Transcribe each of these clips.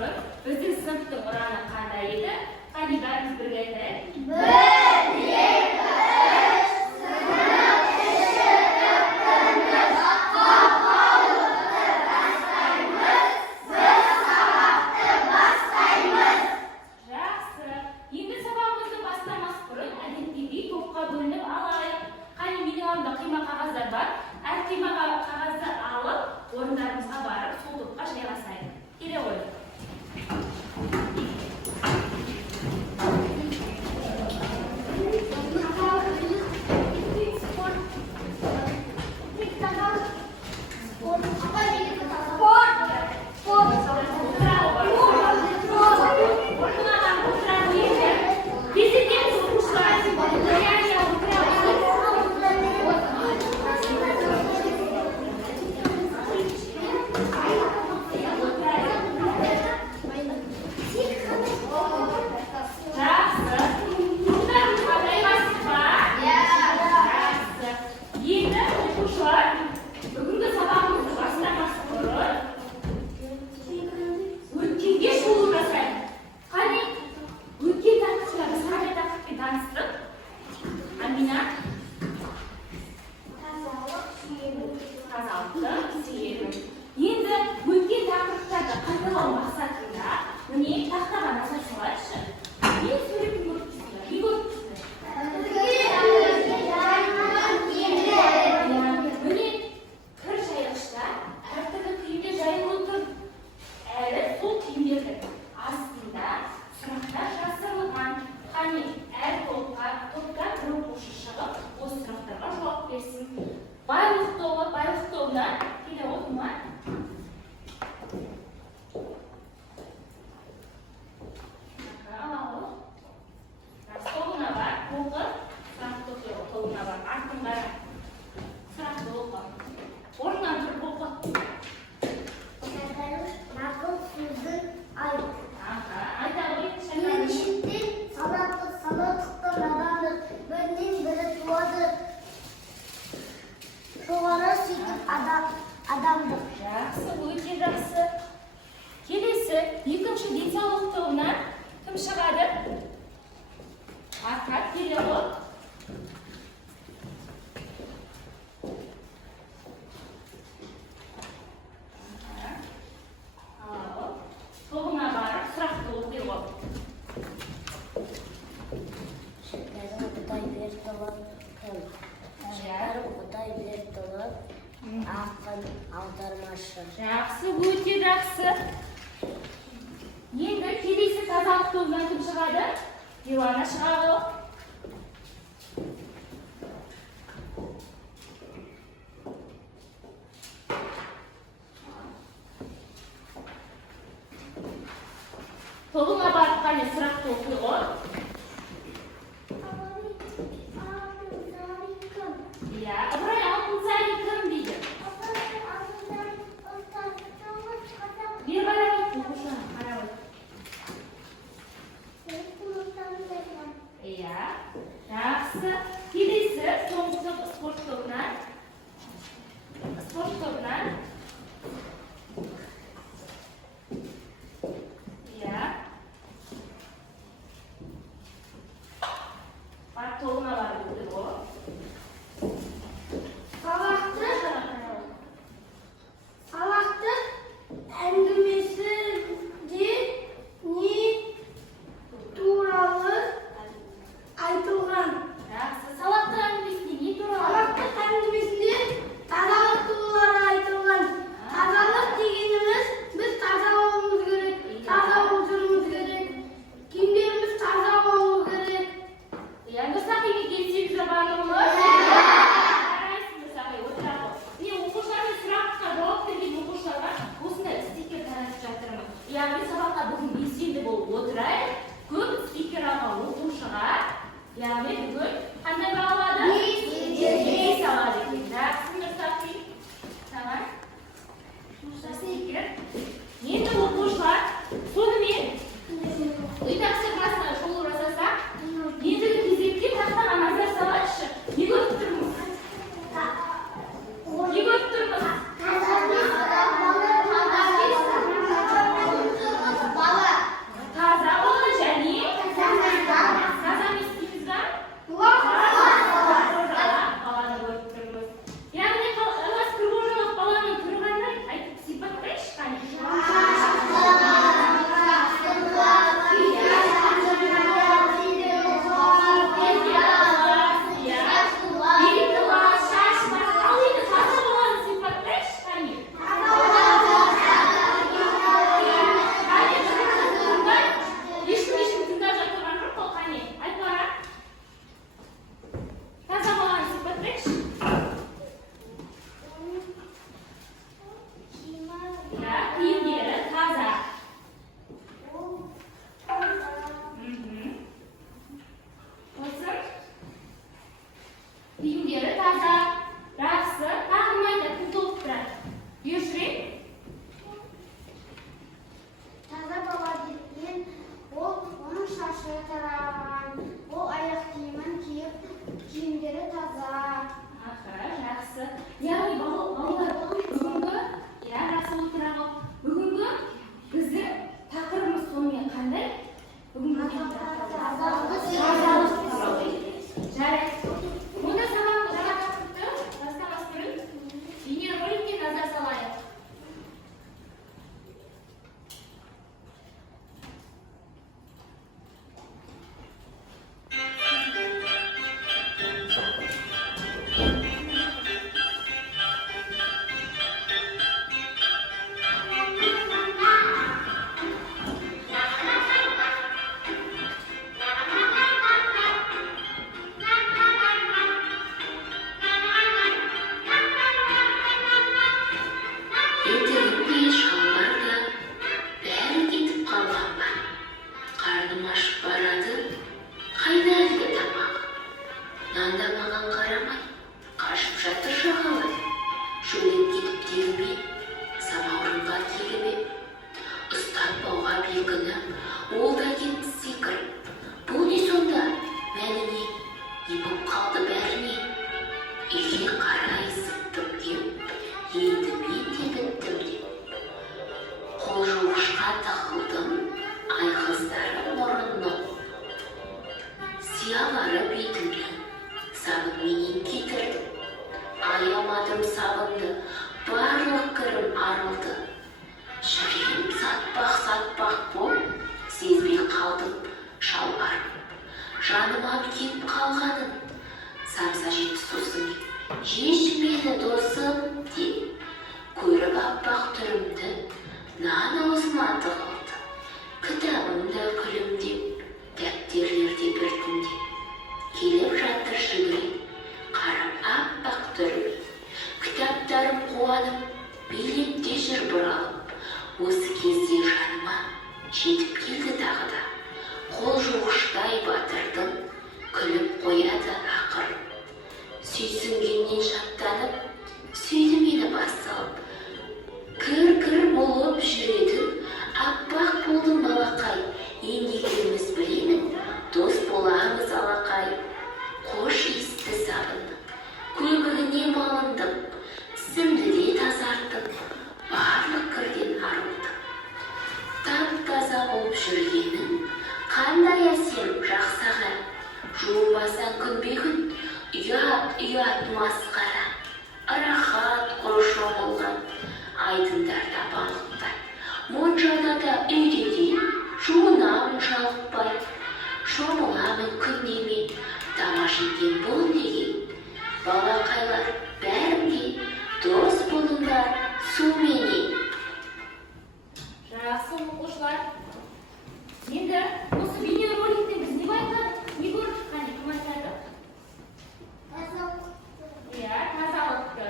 бұрын біздің сыныптың ұраны қандай еді? Қане бәріміз бірге айтайық. 1, 2, 3, сынып іші бастаймыз. Жақсы. Енді сабағымызды бастамас бұрын әдеттегідей топқа бөлініп алайық. Қане менің алдымда қима қағаздар бар. Әр қима қағазды алып, орындарымызға барып, сол топқа жайғасайық. Келе қойып. Енді өткен тақырыптарды қайталау мақсатында міне тақтаға назар салайықшы. Мен суретін көріп тұрсыздар. Не көріп тұрсыздар? Міне кір жайғыштар әртүрлі күйінде жайылып тұр. Әрі сол күйіндердің астында сұрақтар жасырылған. Қане әр топтан бір оқушы шығып, осы сұрақтарға жауап берсін. Байлық тобынан келе отырма. Тобына бар, оқы. Сұрақты тобына бар, артын қара. Сұрақты оқы. Орнынан тұрып оқы. Нақыл сөзін айт. Айта ғой. Мен ішінде санаттықтан адамды бірінен бірі туады. Жоғары сөйтіп адамдық. Жақсы, өте жақсы. Келесі, екінші денсаулық тобынан кім шығады? Арқат, келе ғой. Тобына барып, сұрақты оқи ғой. Құдай бертілі кім? Құдай бертілі ақын аудармашы. Жақсы, өте жақсы. Енді келесі тазалық тобынан кім шығады? Дивана шығады. Тобыңа барып қане сұрақты оқи ғой. Ыбырай Алтынсарин кім дейді? Бері қарап оқушыны қарап иә, жақсы. Келесі соңғы спорт тобынан иә, бар тобына барып өтір ғой. Сабақты әңгімесінде не туралы айтылған? Жақсы, сабақты әңгімесінде не туралы? Сабақты әңгімесінде тазалық туралы айтылған. Тазалық дегеніміз біз таза болуымыз керек, таза болып жүруіміз керек, киімдеріміз таза болуы керек. Енді сақиге келсеңіздер барлығымыз? Оқушылардың сұраққа жауап берген оқушыларға осындай стикер таратып жатырмын. Яғни сабаққа бүгін белсенді болып отырайық. Көп стикер алған оқушыға, яғни бүгін қандай баға алады? 5 алады екен. Жақсыңдар сақи. Тамам. Стикер. Енді оқушылар сонымен үй тапсырмасына шолу жасасақ, ендігі кезекте тақтаға назар салайықшы. Не көріп тұрмыз? Не көріп тұрмыз? күні ол да кетті секіріп. Бұл не сонда? Мәні не? Не боп қалды бәріне? Үйге қарай зыттым деп, енді мен де біттім деп. Қол жуғышқа тығылдым, айғыздары мұрынның. Сиялары бетімнен сабынменен кетірдім. Аямадым сабынды, барлық кірім арылды. Жүрегім сатпақ бол, сезбей қалдым шалбарым. Жаныман кетіп қалғанын, самса жеті сосын, еш мені досым деп, көріп аппақ түрімді, нан аузыма тығылды. Кітабымда күлімдеп, дәптерлерде біртіндеп, келіп жатыр жүгіріп, қарап аппақ түріме. Кітаптарым қуанып, билетте жүр бұралып. Осы кезде жаныма жетіп келді тағы да. Қол жуғыштай батырдың, күліп қояды ақырын. Сүйсінгеннен шаттанып, сүйді мені бас салып. Кір-кір болып жүреді, аппақ болдым балақай. Енді екеуміз білемін, дос боламыз алақай. Қош иісті сабындым, көбігіне малындым, тісімді де тазарттым, барлық кірден арылдым. Тап-таза болып жүргенің, қандай әсем жақсаға. Жуынбасаң күнбе-күн, ұят масқара. Рахат құр шомылған, айдындарда балықтай. Моншада да үйде де, жуынамын жалықпай. Шомыламын күннемен, тамаш еткен бұл неге. Балақайлар бәрінде, дос болыңдар суменен. Жақсы оқушылар. Енді осы бейнероликте біз не байқадық? Не көрдік? Қане, кім айтады? Иә, тазалықты.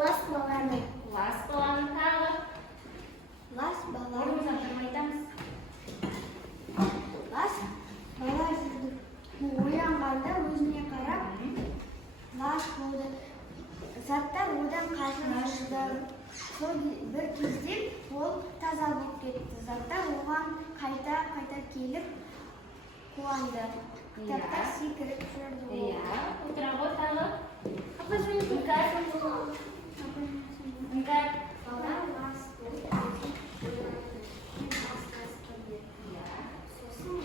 Лас баланы. Лас баланы тағы. Лас баланы. Орнымыздан тұрмай айтамыз. Лас бала оянғанда өзіне қарап, лас болды. Заттар одан қашып сол бір кезде ол таза болып кетті. Заттар оған қайта келіп қуанды. Кітаптар секіріп жүрді. Иә, отыра ғой тағы. Іңкәр. Бала лас болды. Сосын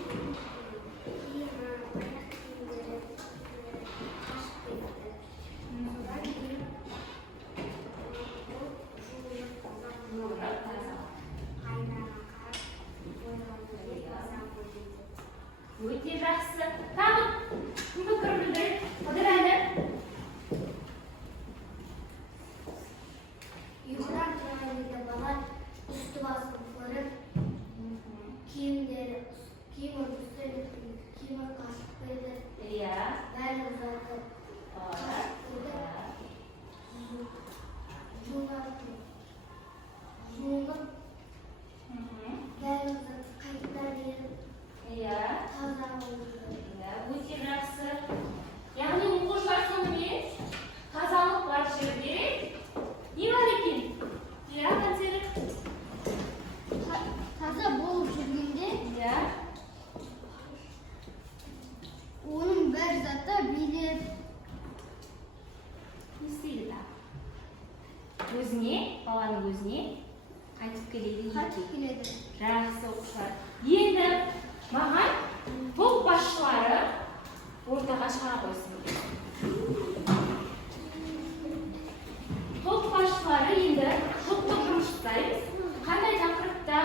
Өте жақсы. Тағы кім пікір білдіреді? Қыдыр әлі. ұйқыдан тұрған кезде бала үсті басын көріп, киімі қашып қойды. Иә. Бәрі заты жуынып, бәрі заты қайта беріп, Иә. таза болды. Өте жақсы. Яғни оқушылар сонымен тазалық бар жерде не бар екен? Иә, Қансерік. Таза болып жүргенде, Иә. оның бір заты билеп, Не істейді тағы? Өзіне, баланың өзіне қайтып келеді. қайтып келеді. Жақсы оқушылар. Енді маған топ басшылары ортаға шығара қойсын. Топ басшылары енді жұптық жұмыс жасаймыз. Қандай тақырыпта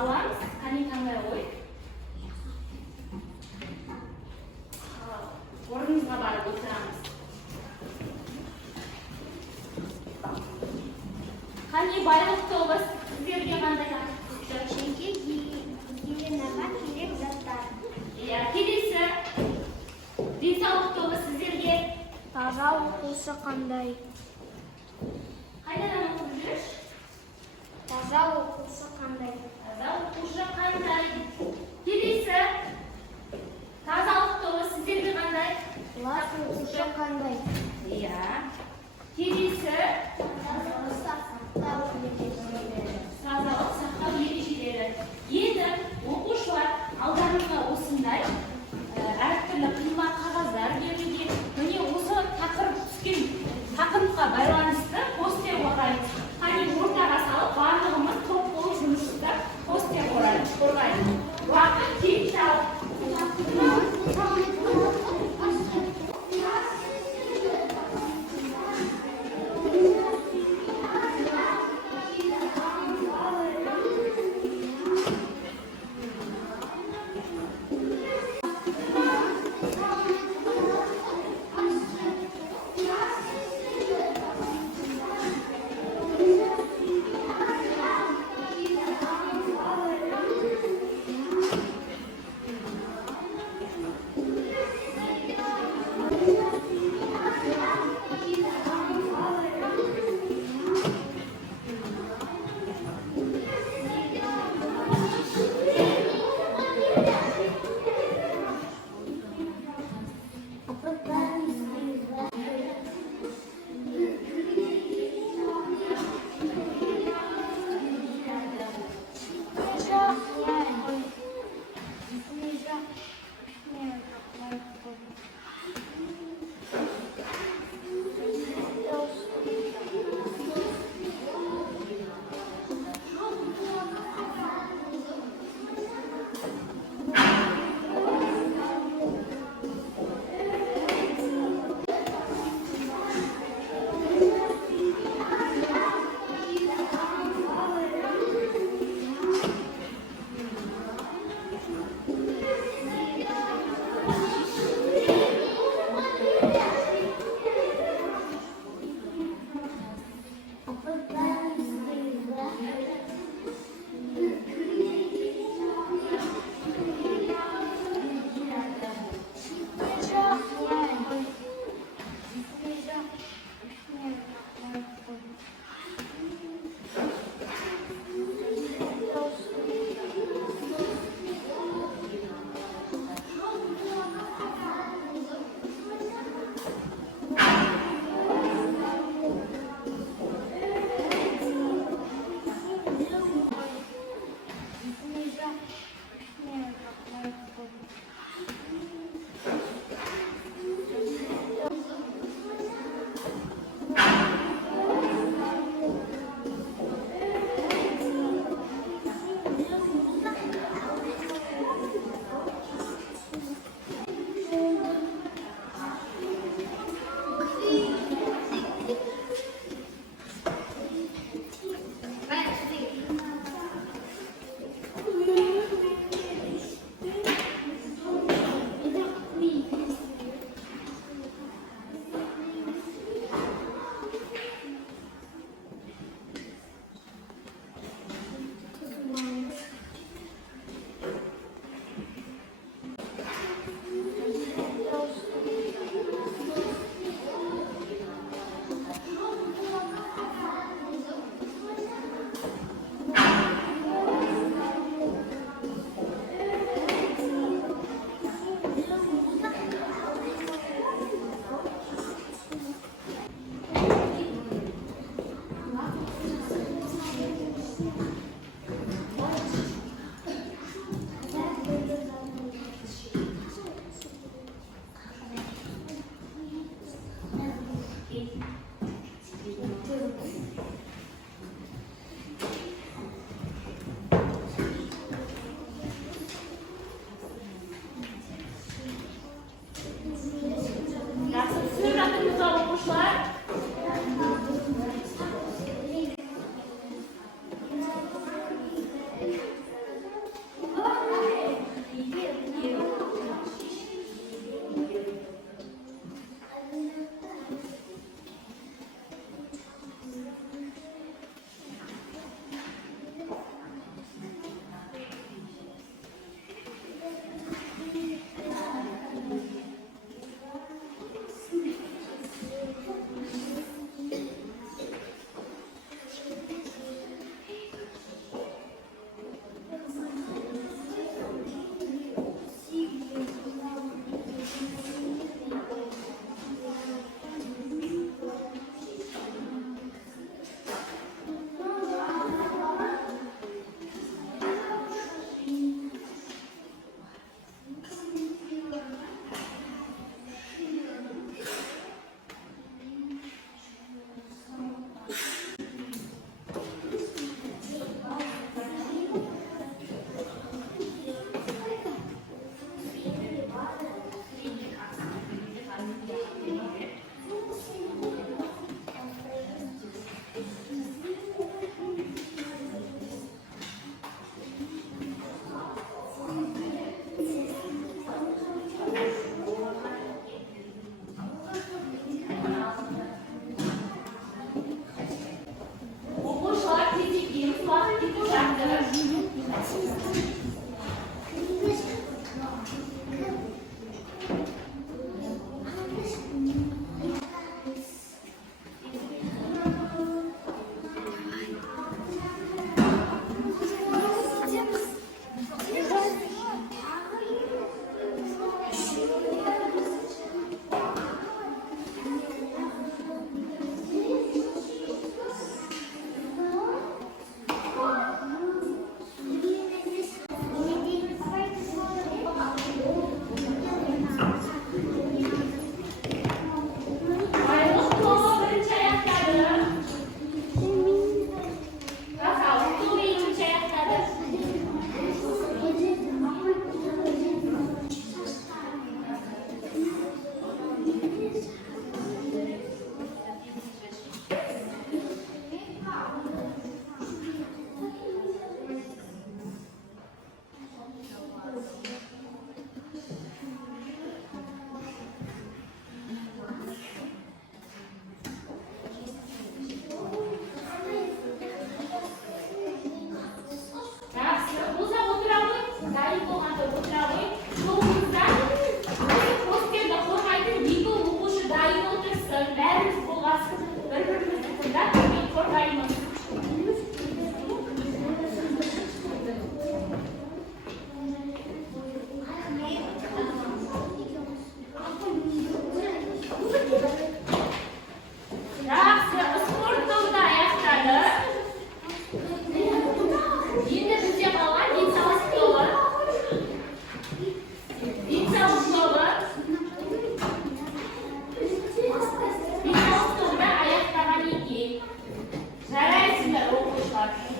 аламыз? Қане таңдай ғой. Орнымызға барып отырамыз. Қане байлық тобы сіздерге қандай тақырып түсті? Гигиенаға керек заттар. Иә, келесі денсаулық тобы сіздерге Таза оқушы қандай? қайдан оқып жүреш? Таза оқушы қандай? Таза оқушы қандай? Келесі тазалық тобы сіздерге қандай? Лас оқушы қандай? Иә. Келесі Таза сақтау керек.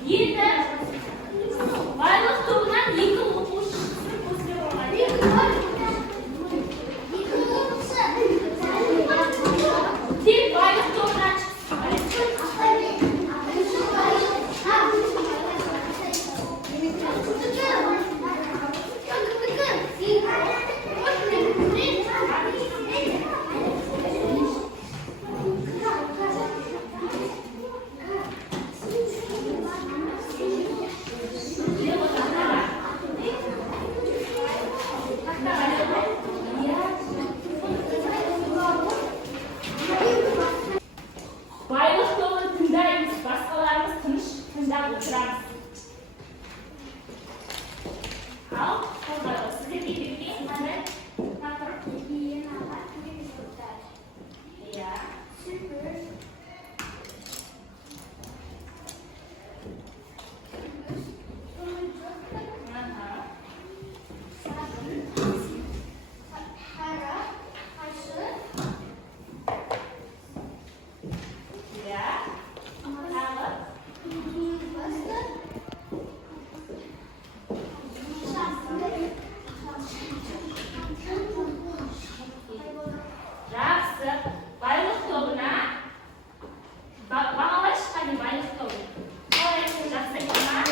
Енді байлық тобынан 2 оқушысын қосып алған. Тек байлық тобынан байлық тобын тыңдаймыз, басқаларымыз тыныш тыңдап отырамыз. Ал, қолдары, сіздерге берген қандай тақырып? Иә. Жақсы. Байлық тобына бағалай шыққан байлық тобы. Қалай жақсы ма?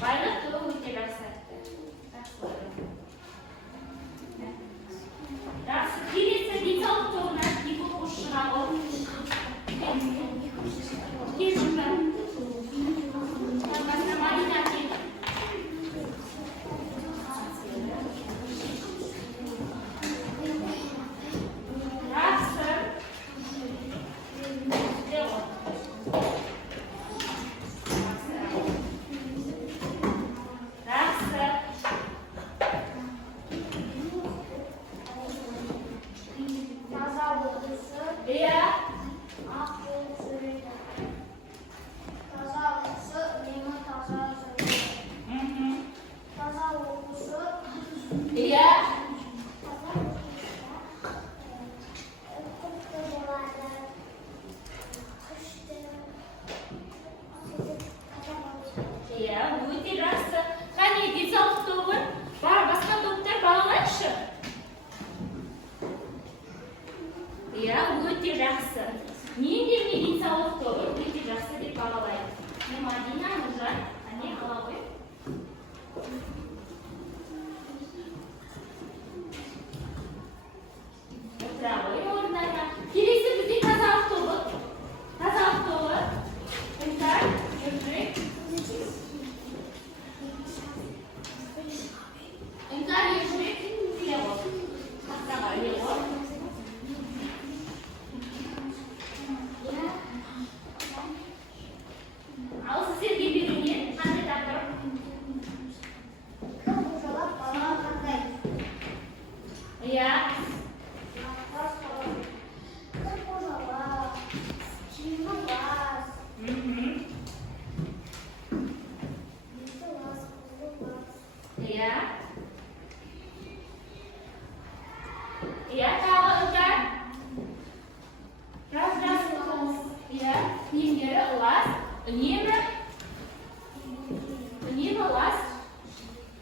Байлық тобы өте жақсы. Жақсы. Келесі денсаулық тобына 2 оқушыға ол. Өте жақсы. Қане, денсаулық тобын басқа топтар бағалайықшы. Өте жақсы. Мен де денсаулық тобын өте жақсы деп бағалаймын. Мадина, Нұржан, қане, ала ғой. Отыра ғой орындарға. Келесі бізде тазалық тобы. Тазалық тобы. Іңкәр, ержүрек. Іңкәр, ержүрек, Леғо. Тақтаға Леғо. Ал сіздерге берілген қандай тақырып? Иә. Iya, kalau udah ras-ras ya, kiyimleri elas, үнемі elas,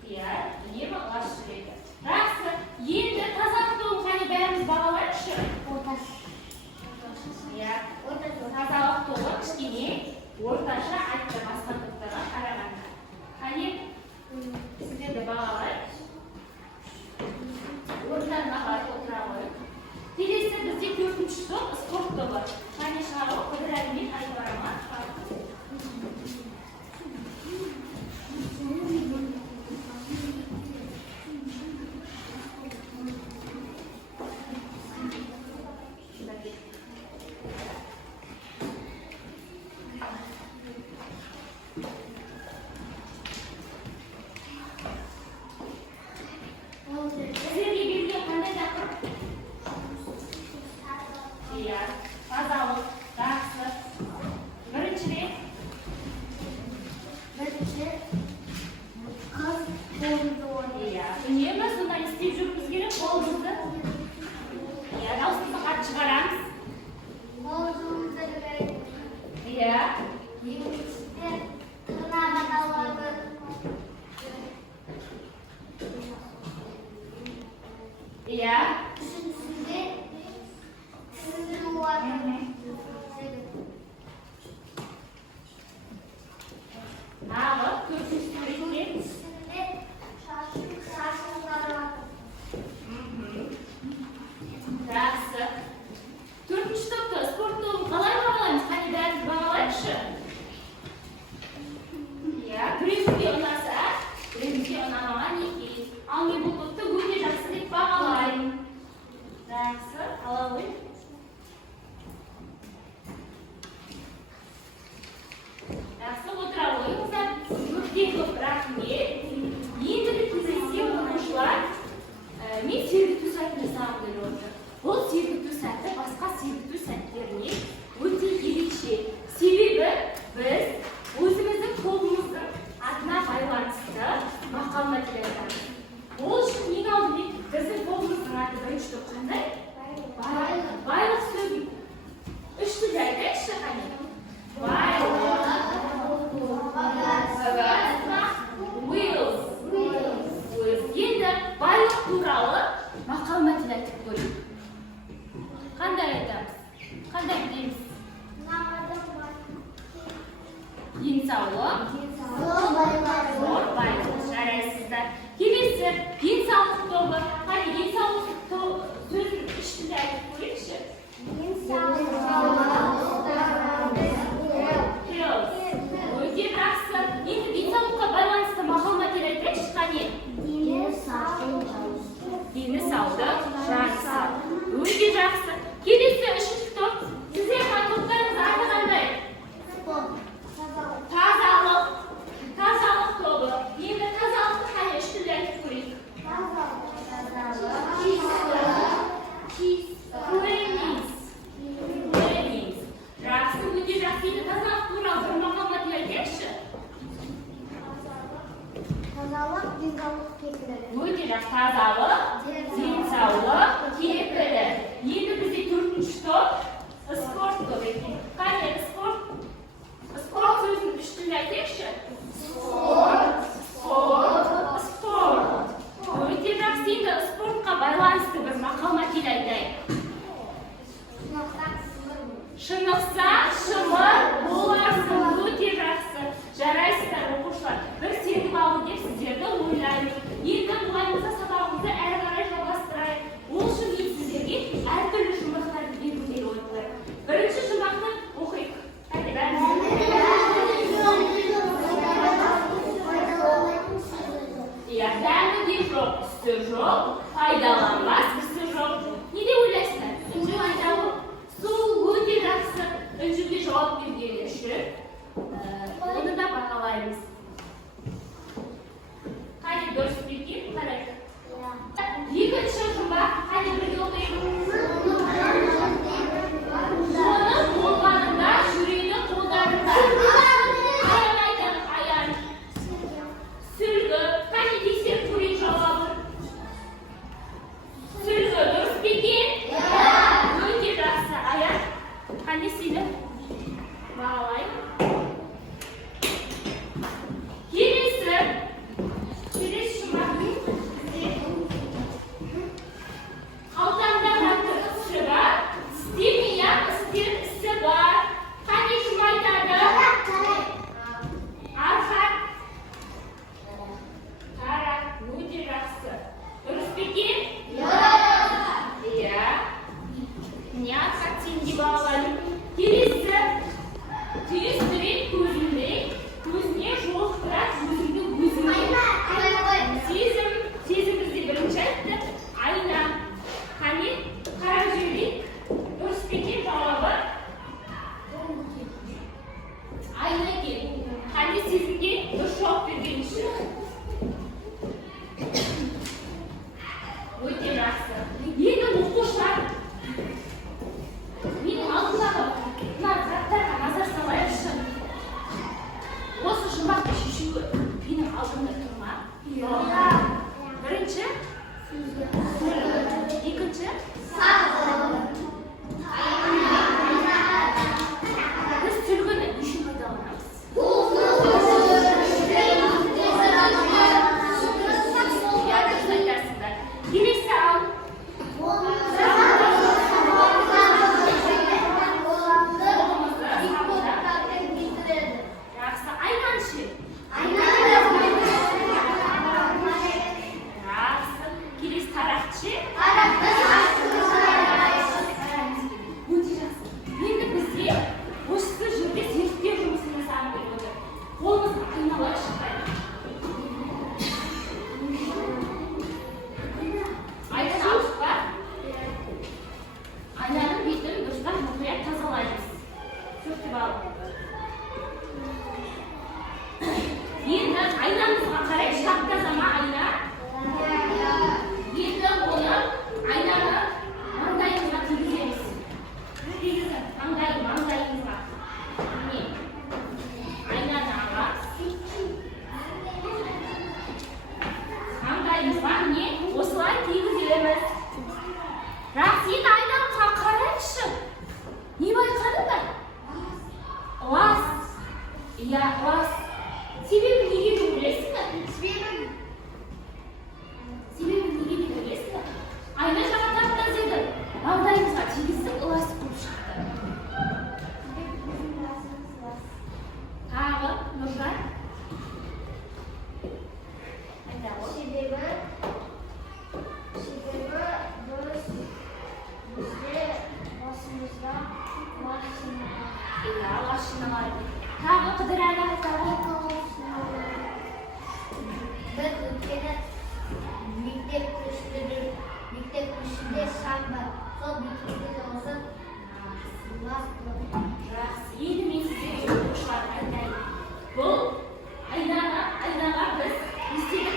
ya, үнемі elas жүреді. Жақсы, енді тазалық тобын қане бәріміз бағалайықшы. Иә, тазалық тобы кішкене орташа айтты басқа топтарға қарағанда. Қане сіздерді бағалайық. Орындарына қарап отыра қойып. Келесі бізде 4-ші топ спорт тобы. Қане шығарып, қыдырәлімен айтыларыма. Сіздерге берген қандай тақырып? Иә, тазалық, жақсы. Бірінші қыз қолды иә, үнемі сондай істеп жүрміз керек қолымызды. Иә, даусымызды қатты шығарамыз. қолымызды Иә. екіншісінде тырнақадаларды Iya. үшіншісінде түсіндіруларды Nағы, төртінші суретте. үшіншісінде шашылдарды Жақсы. Төртінші топта спорт тобын қалай бағалаймыз? Қане бәріміз бағалайықшы. Иә, біреуге ұнаса, біреуге ұнамаған екен. Ал мен бұл топты өте жақсы деп бағалаймын. Жақсы, ала ғой. Жақсы, отыра қойыңыздар. Өте көп рахмет. Ендігі кезекте оқушылар, мен сергіту сәтін жасағым келіп отыр. Бұл сергіту сәті басқа сергіту сәттеріне өте ерекше. Себебі біз өзіміздің тобымыздың атына байланысты мақал материалдар. Ол үшін ең алдымен біздің тобымыздың аты бірінші топ қандай? Байлық сөзін. Үш тілде айтайықшы қане? Байлық. Енді байлық туралы мақал мәтел айтып көрейік. Қандай айтамыз? Қандай білеміз? Денсаулық. Зор байлық. Жарайсыздар. Келесі денсаулық тобы. Қане денсаулық сөзін үш тілде айтып көрейікші. Өте жақсы. Енді денсаулыққа байланысты мақал мәтел айтайықшы қане? Дені саудық, жақсы. Өте жақсы. Келесі үшінші топ. Сіздердің топтарыңыз аты қандай? Тазалық. Тазалық тобы. Енді тазалықты қане үш тілде айтып көрейік. Cleanliness. Жақсы, өте жақсы. Енді тазалық туралы бір мақал мәтел айтайықшы. тазалық денсаулық кепілі. Өте жақсы. Тазалық, денсаулық, кепілі. Енді бізде төртінші топ спорт тобы екен. Қане спорт сөзін үш тілде айтайықшы. Спорт. Өте жақсы. Енді спортқа байланысты бір мақал мәтел айтайық. Шынықса шымыр боларсың. Өте жақсы. Жарайсыздар оқушылар. Бір сенім алу деп сіздерді ойлаймын. Енді мұғалімімізді сабағымызды әрі қарай жалғастырайық. Ол үшін мен сіздерге әртүрлі жұмбақтарды беруге ойладым. Бірінші жұмбақты оқиық. Қане бәріміз. Иә, дәмі де жоқ, түсі жоқ, пайдаланбас кісі жоқ. Не деп ойлайсыздар? Үнжу айталу. Сол өте жақсы. Үнжуге жауап бергені үшін оны да бағалаймыз. Қане дұрыс екен, қарайық. Екінші жұмбақ, қане бірге оқиық. Оның болғанында жүрегі қолдарында. Аян айтайық, аян. Сүлгі, қане тексеріп көрейік жауабын. Сүлгі дұрыс екен? Өте жақсы, аян. Қане сені бағалайық. Келесі жұмбақтың қалтамда жатыр ісі бар, істемей-ақ істер ісі бар. Қане кім айтады? Архат. Қара, өте жақсы. Дұрыс па екен? Иә. Не Архат, сен де бағалаймын. Келесі түйістірек көзіндей, көзіне жолықтырады өзіңді өзіңе. Сезім бізде бірінші айтты. Айна. Қане қарап жіберейік. Дұрыс па екен жауабы? Айна екен. Қане сезімге дұрыс жауап берген үшін. Өте жақсы. Енді оқушылар менің алдымдағы мына заттарға назар салайықшы. Осы жұмбақты шешуі менің алдымда тұр ма? Бірінші екінші біз сүлгіні үшін пайдаланамыз. Иә, рас. Себебі неге деп ойлайсың ба? Себебі неге деп ойлайсың ба? Айна жаңа тақтан еді. Маңдайымызға тигіздің, ыласы көп шықты. Тағы, Нұржан? Себебі бізде басымызда Машиналар. Тағы Қыдыр аға, тағы. Біз өткені мектеп күшінде шам бар. Сол мектепте осы лас болды. Жақсы. Енді мен сіздерге оқушылар айтайын. Бұл айнаға біз істедік.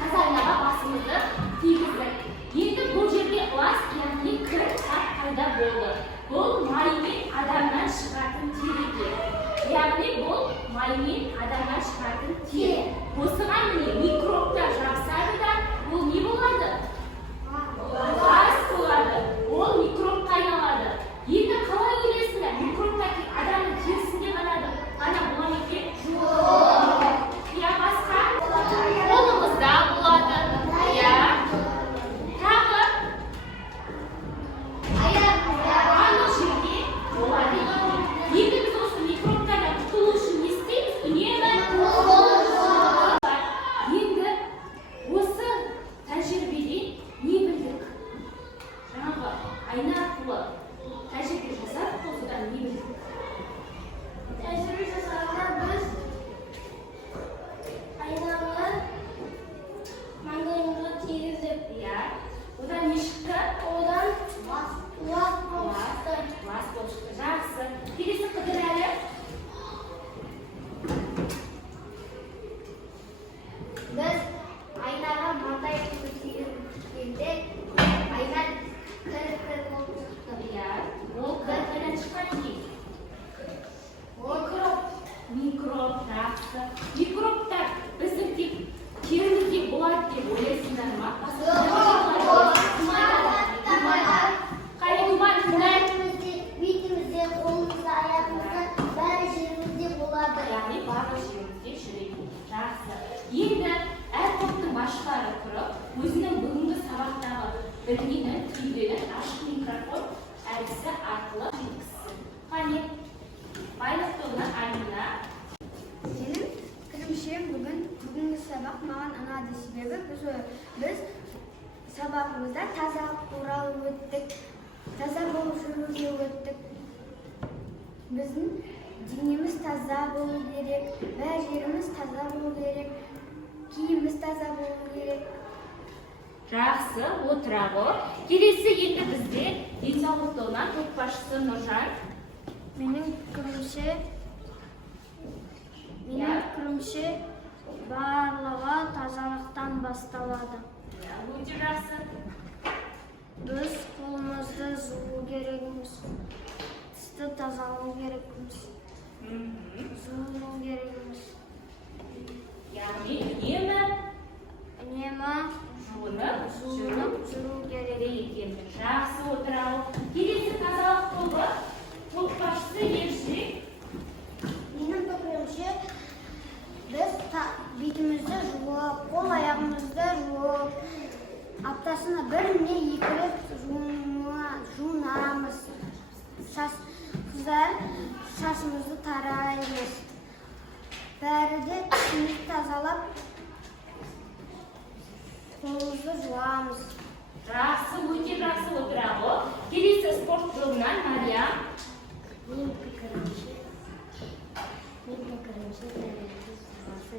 Таза айнаға басымызды тигіздік. Енді бұл жерде лас, яғни кір пайда болды. Бұл маймен адамнан шығатын тер екен. Яғни бұл маймен адамнан шығатын тер. Осыған міне микробтар жабысады да, бұл не болады? Лас болады. Ол микробқа айналады. Енді қалай ойлайсыңдар? Микробтар тек адамның терісінде ғана бола ма екен? Жоқ. Я басқа? Қолымызда болады. Я. Тағы? Барлық жерде болады. Енді біз осы микробтардан құтылу үшін не істейміз? Үнемі енді осы тәжірибеден не білдік? Жаңағы айна арқылы тәжірибе жасадық, осыдан не білдік? Тәжірибе жасағанда біз айнаны маңдайымызға тигіздік. Иә. Одан не шықты? Одан лас болып шықты. Лас болып шықты. Жақсы. Келесі Қыдыр әлі. Біз айнаға маңдайымызды тигізгенде айна кір болып шықты. Иә. Ол қайдан шыққан екен? Микроб, жақсы. Микробтар біздің тек терімізде болады деп ойлайсыңдар ма? Бетімізде, қолымызда, аяғымызда, бәрі жерімізде болады. Яғни барлық жерімізде жүреді. Жақсы. Енді әр топтың басшылары тұрып, өзінің бүгінгі сабақтағы білгенін, түйгенін ашық микрофон әдісі арқылы жеткізсін. Қане, байлық тобына Амина. Менің пікірімше бүгінгі сабақ маған ұнады, себебі біз сабағымызда тазалық туралы өттік, таза болып жүруге өттік. Біздің денеміз таза болу керек, бәр жеріміз таза болу керек, киіміміз таза болу керек. Жақсы, отыра ғой. Келесі енді бізде денсаулық тобынан топ басшысы Нұржан. Менің пікірімше барлығы тазалықтан басталады. Өте жақсы. Біз қолымызды жуу керекпіз, тісті тазалау керекпіз, жуу керекпіз. Яғни үнемі жуынып жүру керек екен. Жақсы, отыра ғой. Келесі тазалық тобы топ басшысы Елжібек. Менің пікірімше біз бетімізді жуып, қол аяғымызды жуып, аптасына бір не екі рет жуынамыз. Қыздар шашымызды тараймыз. Бәрі де тісімізді тазалап, қолымызды жуамыз. Жақсы, өте жақсы, отыра ғой. Келесі спорт тобынан Мариям. Менің пікірімше тәрбиесі сабасы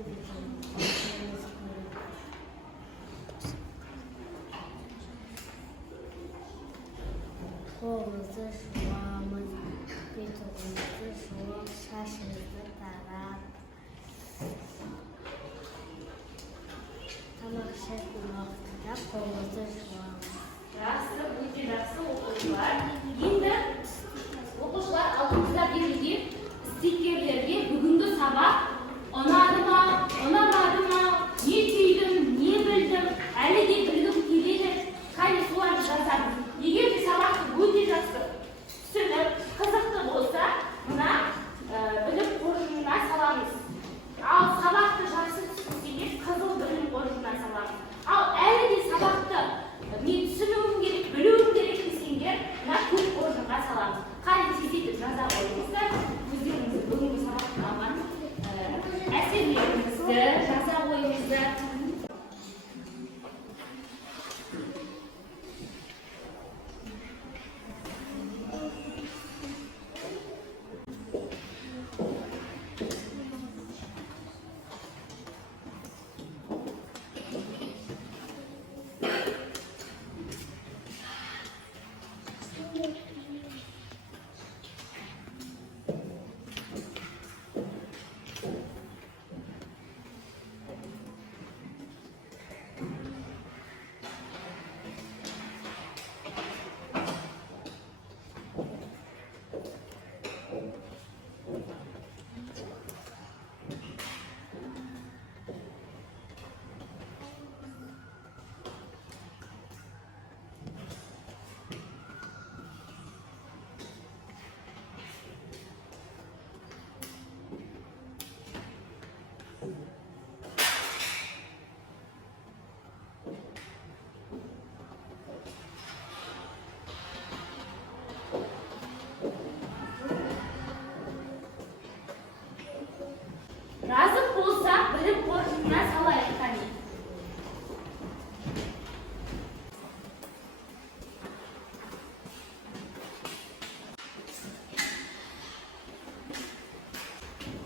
қолымызды жуамыз, бет-аузымызды жуып, шашымызды тарап, тамақ ішетін уақытында қолымызды жуамыз. Жақсы, өте жақсы оқушылар. Енді оқушылар алдымызда берілген стикерлерге бүгінгі сабақ ұнады ма, ұнамады ма, не түйдім, не білдім, әлі де білгім келеді. Қане соларды жазамыз. Егер де сабақты өте жақсы түсініп, қызықты болса, мына білім қоржынына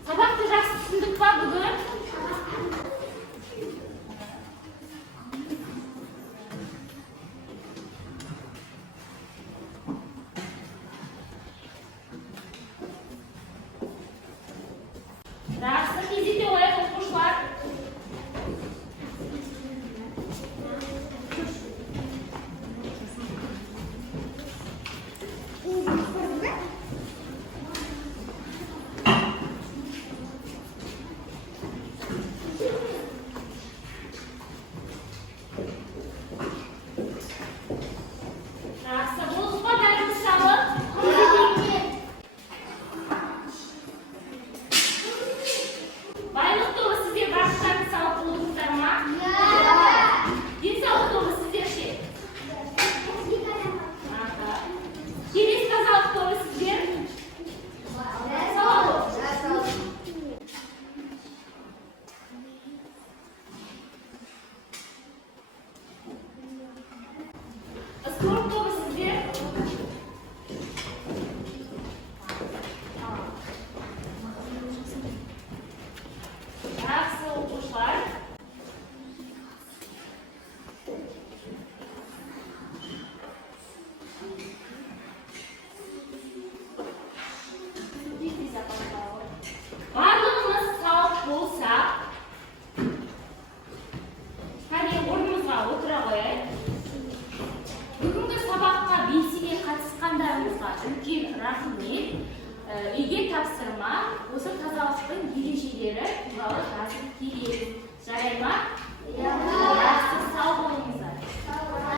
Сабақты жақсы түсіндік па бүгін?